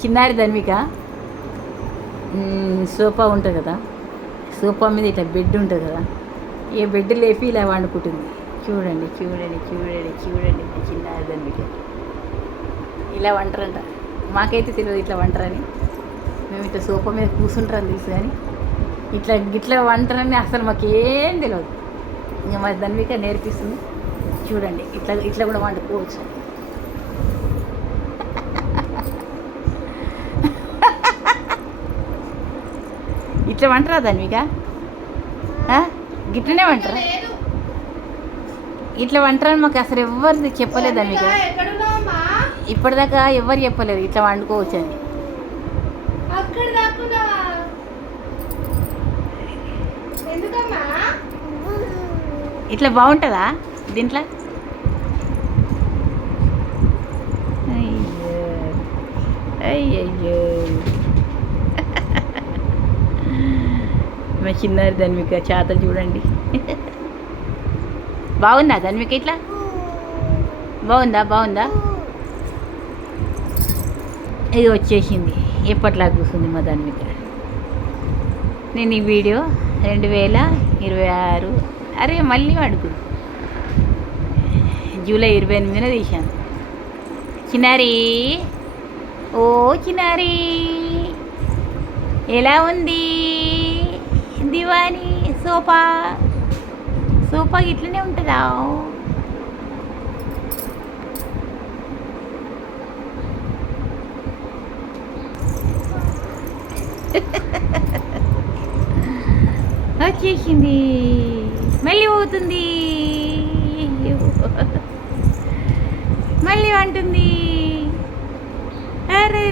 చిన్నారి ధన్విక సోఫా ఉంటుంది కదా, సోఫా మీద ఇట్లా బెడ్ ఉంటుంది కదా, ఏ బెడ్ లేపి ఇలా వండుకుంటుంది. చూడండి చూడండి చూడండి చూడండి మా చిన్నారి ధన్విక ఇలా వంటరంట. మాకైతే తెలియదు ఇట్లా వంటరని. మేము ఇట్లా సోఫా మీద కూర్చుంటారని తెలుసు, కానీ ఇట్లా వంటరని అసలు మాకేం తెలియదు. ఇంకా మా ధన్విక నేర్పిస్తుంది. చూడండి ఇట్లా కూడా వండుకోవచ్చు. ఇట్లా వంటరా ధన్విక? గిట్లనే వంటరా? ఇట్లా వంటరని మాకు అసలు ఎవరు చెప్పలేదు ధన్విక. ఇప్పటిదాకా ఎవరు చెప్పలేదు ఇట్లా వండుకోవచ్చు అని. ఇట్లా బాగుంటుందా దీంట్లో? అయ్యో అయ్యయ్యో మా చిన్నారి ధన్విక చేతలు చూడండి. బాగుందా ధన్విక? ఇట్లా బాగుందా? ఇది వచ్చేసింది. ఎప్పట్లా కూర్చుంది మా ధన్విక. నేను ఈ వీడియో 2026 అరే మళ్ళీ అడుగు జూలై 28న తీశాను. చిన్నారి, ఓ చిన్నారి, ఎలా ఉంది దివాని సోఫా ఇట్లనే ఉంటుందా? వచ్చేసింది, మళ్ళీ పోతుంది, మళ్ళీ అంటుంది. అరే